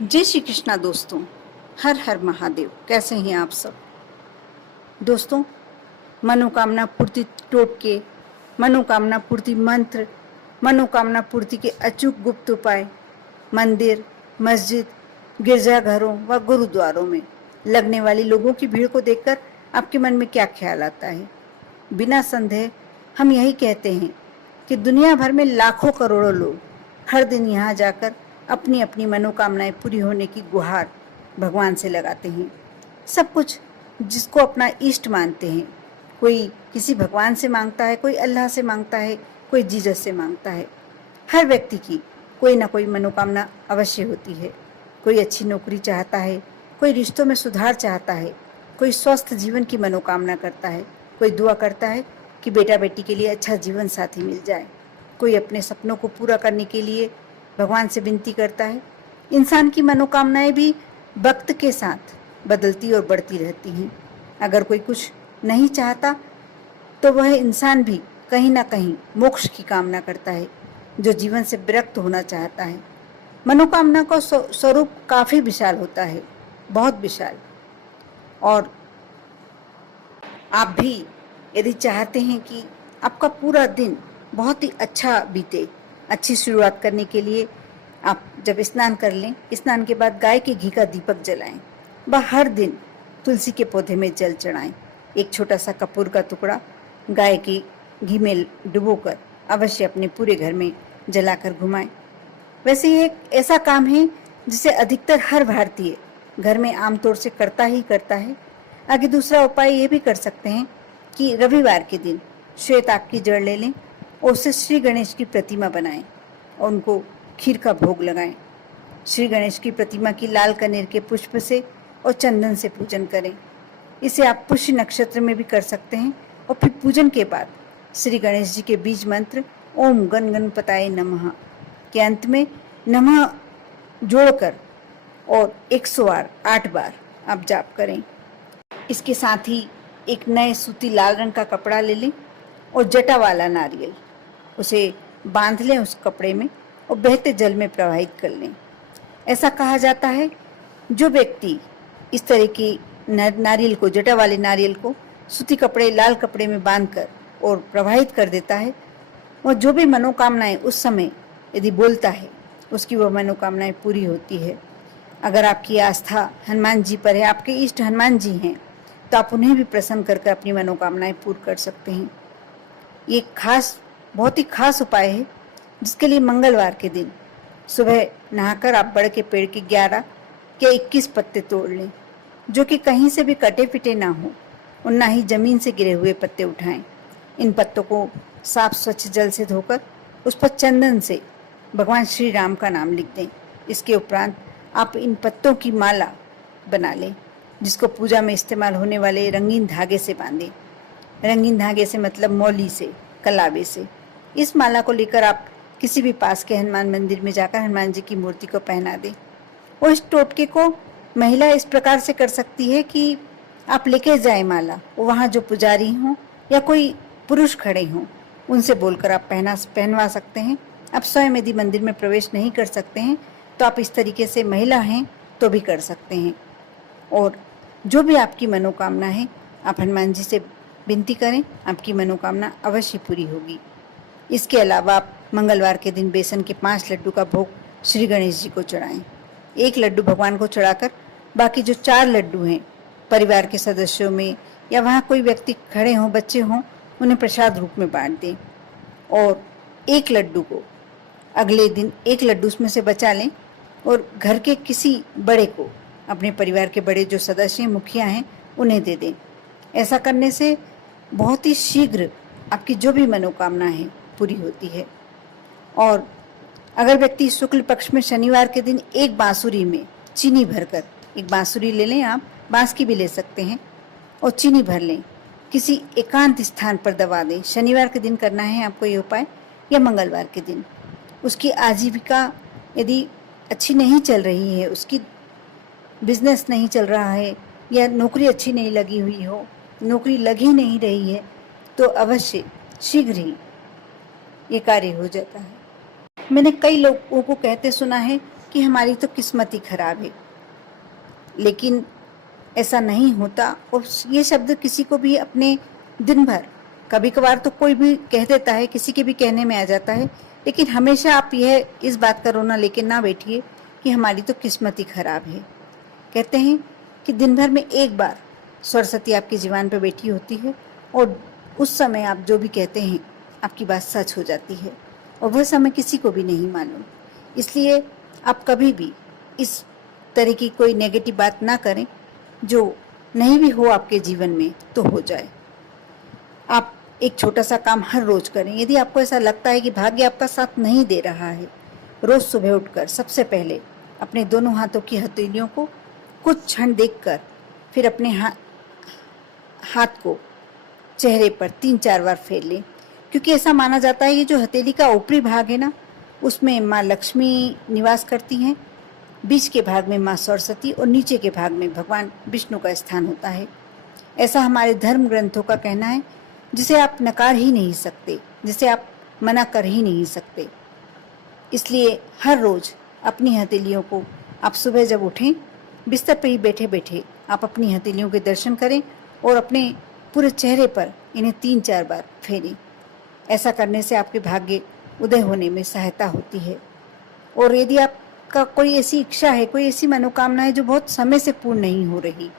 जय श्री कृष्णा दोस्तों। हर हर महादेव। कैसे हैं आप सब दोस्तों? मनोकामना पूर्ति टोटके, मनोकामना पूर्ति मंत्र, मनोकामना पूर्ति के अचूक गुप्त उपाय मंदिर, मस्जिद, गिरजाघरों व गुरुद्वारों में लगने वाली लोगों की भीड़ को देखकर आपके मन में क्या ख्याल आता है? बिना संदेह हम यही कहते हैं कि दुनिया भर में लाखों करोड़ों लोग हर दिन यहाँ जाकर अपनी अपनी मनोकामनाएं पूरी होने की गुहार भगवान से लगाते हैं। सब कुछ जिसको अपना इष्ट मानते हैं, कोई किसी भगवान से मांगता है, कोई अल्लाह से मांगता है, कोई जीसस से मांगता है। हर व्यक्ति की कोई ना कोई मनोकामना अवश्य होती है। कोई अच्छी नौकरी चाहता है, कोई रिश्तों में सुधार चाहता है, कोई स्वस्थ जीवन की मनोकामना करता है, कोई दुआ करता है कि बेटा बेटी के लिए अच्छा जीवन साथी मिल जाए, कोई अपने सपनों को पूरा करने के लिए भगवान से विनती करता है। इंसान की मनोकामनाएं भी वक्त के साथ बदलती और बढ़ती रहती हैं। अगर कोई कुछ नहीं चाहता तो वह इंसान भी कहीं ना कहीं मोक्ष की कामना करता है, जो जीवन से विरक्त होना चाहता है। मनोकामना का स्वरूप काफी विशाल होता है, बहुत विशाल। और आप भी यदि चाहते हैं कि आपका पूरा दिन बहुत ही अच्छा बीते, अच्छी शुरुआत करने के लिए आप जब स्नान कर लें, स्नान के बाद गाय के घी का दीपक जलाएं, व हर दिन तुलसी के पौधे में जल चढ़ाएं। एक छोटा सा कपूर का टुकड़ा गाय के घी में डुबोकर अवश्य अपने पूरे घर में जलाकर घुमाएं। वैसे ये एक ऐसा काम है जिसे अधिकतर हर भारतीय घर में आमतौर से करता ही करता है। आगे दूसरा उपाय ये भी कर सकते हैं कि रविवार के दिन श्वेत आग की जड़ ले लें और उससे श्री गणेश की प्रतिमा बनाएं और उनको खीर का भोग लगाएं। श्री गणेश की प्रतिमा की लाल कनेर के पुष्प से और चंदन से पूजन करें। इसे आप पुष्य नक्षत्र में भी कर सकते हैं। और फिर पूजन के बाद श्री गणेश जी के बीज मंत्र ओम गण गणपताय नमः के अंत में नमः जोड़कर और 108 बार आप जाप करें। इसके साथ ही एक नए सूती लाल रंग का कपड़ा ले लें और जटा वाला नारियल उसे बांध लें उस कपड़े में और बहते जल में प्रवाहित कर लें। ऐसा कहा जाता है जो व्यक्ति इस तरह की नारियल को, जटा वाले नारियल को सूती कपड़े, लाल कपड़े में बांधकर और प्रवाहित कर देता है, और जो भी मनोकामनाएं उस समय यदि बोलता है उसकी वह मनोकामनाएं पूरी होती है। अगर आपकी आस्था हनुमान जी पर है, आपके इष्ट हनुमान जी हैं, तो आप उन्हें भी प्रसन्न करके अपनी मनोकामनाएं पूर्ण कर सकते हैं। ये बहुत ही खास उपाय है, जिसके लिए मंगलवार के दिन सुबह नहाकर आप बड़ के पेड़ के 11 या 21 पत्ते तोड़ लें, जो कि कहीं से भी कटे पिटे ना हो, और ना ही जमीन से गिरे हुए पत्ते उठाएं। इन पत्तों को साफ स्वच्छ जल से धोकर उस पर चंदन से भगवान श्री राम का नाम लिख दें। इसके उपरांत आप इन पत्तों की माला बना लें, जिसको पूजा में इस्तेमाल होने वाले रंगीन धागे से बांधें। रंगीन धागे से मतलब मौली से, कलावे से। इस माला को लेकर आप किसी भी पास के हनुमान मंदिर में जाकर हनुमान जी की मूर्ति को पहना दें। और इस टोटके को महिला इस प्रकार से कर सकती है कि आप लेके जाए माला, वहाँ जो पुजारी हों या कोई पुरुष खड़े हों, उनसे बोलकर आप पहनवा सकते हैं। आप स्वयं यदि मंदिर में प्रवेश नहीं कर सकते हैं तो आप इस तरीके से, महिला हैं तो भी कर सकते हैं। और जो भी आपकी मनोकामना है आप हनुमान जी से विनती करें, आपकी मनोकामना अवश्य पूरी होगी। इसके अलावा आप मंगलवार के दिन बेसन के 5 लड्डू का भोग श्री गणेश जी को चढ़ाएं। 1 लड्डू भगवान को चढ़ाकर बाकी जो 4 लड्डू हैं परिवार के सदस्यों में या वहाँ कोई व्यक्ति खड़े हों, बच्चे हों, उन्हें प्रसाद रूप में बांट दें। और 1 लड्डू को अगले दिन 1 लड्डू उसमें से बचा लें और घर के किसी बड़े को, अपने परिवार के बड़े जो सदस्य हैं, मुखिया हैं, उन्हें दे दें। ऐसा करने से बहुत ही शीघ्र आपकी जो भी मनोकामना है पूरी होती है। और अगर व्यक्ति शुक्ल पक्ष में शनिवार के दिन 1 बांसुरी में चीनी भरकर, 1 बांसुरी ले लें, आप बांस की भी ले सकते हैं, और चीनी भर लें, किसी एकांत स्थान पर दबा दें। शनिवार के दिन करना है आपको ये उपाय, या मंगलवार के दिन। उसकी आजीविका यदि अच्छी नहीं चल रही है, उसकी बिजनेस नहीं चल रहा है, या नौकरी अच्छी नहीं लगी हुई हो, नौकरी लग ही नहीं रही है, तो अवश्य शीघ्र ही ये कार्य हो जाता है। मैंने कई लोगों को कहते सुना है कि कि हमारी तो किस्मत ही खराब है, लेकिन ऐसा नहीं होता। और ये शब्द किसी को भी अपने दिन भर, कभी कभार तो कोई भी कह देता है, किसी के भी कहने में आ जाता है, लेकिन हमेशा आप यह इस बात का रोना लेके ना बैठिए कि हमारी तो किस्मत ही खराब है। कहते हैं कि दिन भर में एक बार सरस्वती आपकी ज़ुबान पर बैठी होती है और उस समय आप जो भी कहते हैं आपकी बात सच हो जाती है, और वह समय किसी को भी नहीं मालूम। इसलिए आप कभी भी इस तरह की कोई नेगेटिव बात ना करें, जो नहीं भी हो आपके जीवन में तो हो जाए। आप एक छोटा सा काम हर रोज करें। यदि आपको ऐसा लगता है कि भाग्य आपका साथ नहीं दे रहा है, रोज सुबह उठकर सबसे पहले अपने दोनों हाथों की हथेलियों को कुछ क्षण देखकर फिर अपने हाथ को चेहरे पर 3-4 बार फेर लें, क्योंकि ऐसा माना जाता है कि जो हथेली का ऊपरी भाग है ना, उसमें माँ लक्ष्मी निवास करती हैं, बीच के भाग में माँ सरस्वती और नीचे के भाग में भगवान विष्णु का स्थान होता है। ऐसा हमारे धर्म ग्रंथों का कहना है, जिसे आप नकार ही नहीं सकते, जिसे आप मना कर ही नहीं सकते। इसलिए हर रोज अपनी हथेलियों को, आप सुबह जब उठें बिस्तर पर ही बैठे बैठे आप अपनी हथेलियों के दर्शन करें और अपने पूरे चेहरे पर इन्हें 3-4 बार फेरें। ऐसा करने से आपके भाग्य उदय होने में सहायता होती है। और यदि आपका कोई ऐसी इच्छा है, कोई ऐसी मनोकामना है जो बहुत समय से पूर्ण नहीं हो रही,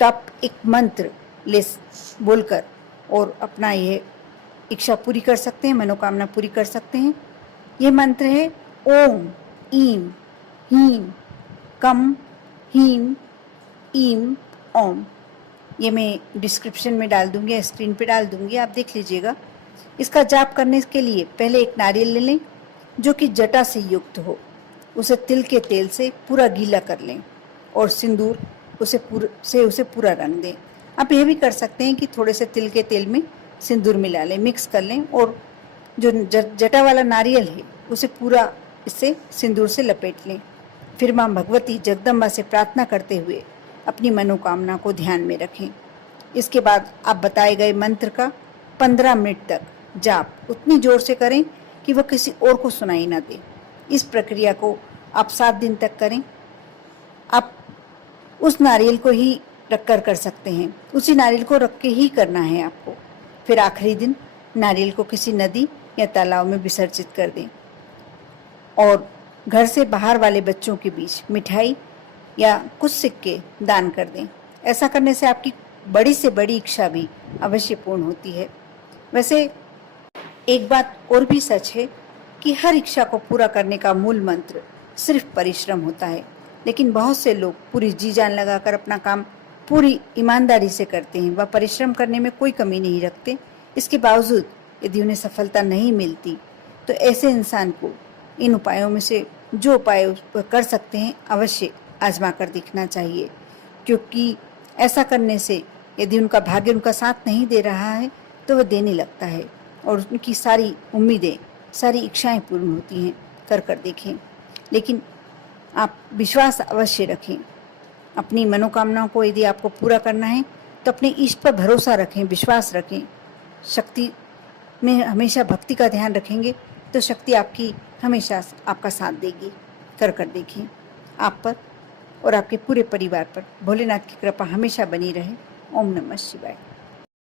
तो आप एक मंत्र बोलकर और अपना ये इच्छा पूरी कर सकते हैं, मनोकामना पूरी कर सकते हैं। ये मंत्र है ओम ईम हीम कम हीम ईम ओम। ये मैं डिस्क्रिप्शन में डाल दूंगी या स्क्रीन पे डाल दूंगी, आप देख लीजिएगा। इसका जाप करने के लिए पहले एक नारियल ले लें जो कि जटा से युक्त हो, उसे तिल के तेल से पूरा गीला कर लें और सिंदूर उसे पूरा रंग दें। आप यह भी कर सकते हैं कि थोड़े से तिल के तेल में सिंदूर मिला लें, मिक्स कर लें, और जो जटा वाला नारियल है उसे पूरा इससे सिंदूर से लपेट लें। फिर माँ भगवती जगदम्बा से प्रार्थना करते हुए अपनी मनोकामना को ध्यान में रखें। इसके बाद आप बताए गए मंत्र का 15 मिनट तक जाप उतनी जोर से करें कि वह किसी और को सुनाई ना दे। इस प्रक्रिया को आप 7 दिन तक करें। आप उस नारियल को ही रखकर कर सकते हैं, उसी नारियल को रख के ही करना है आपको। फिर आखिरी दिन नारियल को किसी नदी या तालाब में विसर्जित कर दें और घर से बाहर वाले बच्चों के बीच मिठाई या कुछ सिक्के दान कर दें। ऐसा करने से आपकी बड़ी से बड़ी इच्छा भी अवश्य पूर्ण होती है। वैसे एक बात और भी सच है कि हर इच्छा को पूरा करने का मूल मंत्र सिर्फ परिश्रम होता है, लेकिन बहुत से लोग पूरी जी जान लगाकर अपना काम पूरी ईमानदारी से करते हैं। वह परिश्रम करने में कोई कमी नहीं रखते। इसके बावजूद यदि उन्हें सफलता नहीं मिलती तो ऐसे इंसान को इन उपायों में से जो उपाय कर सकते हैं अवश्य आजमा कर देखना चाहिए, क्योंकि ऐसा करने से यदि उनका भाग्य उनका साथ नहीं दे रहा है तो वह देने लगता है और उनकी सारी उम्मीदें, सारी इच्छाएं पूर्ण होती हैं। कर देखें, लेकिन आप विश्वास अवश्य रखें। अपनी मनोकामनाओं को यदि आपको पूरा करना है तो अपने इष्ट पर भरोसा रखें, विश्वास रखें। शक्ति में हमेशा भक्ति का ध्यान रखेंगे तो शक्ति आपकी हमेशा आपका साथ देगी। कर देखें। आप पर और आपके पूरे परिवार पर भोलेनाथ की कृपा हमेशा बनी रहे। ओम नमः शिवाय।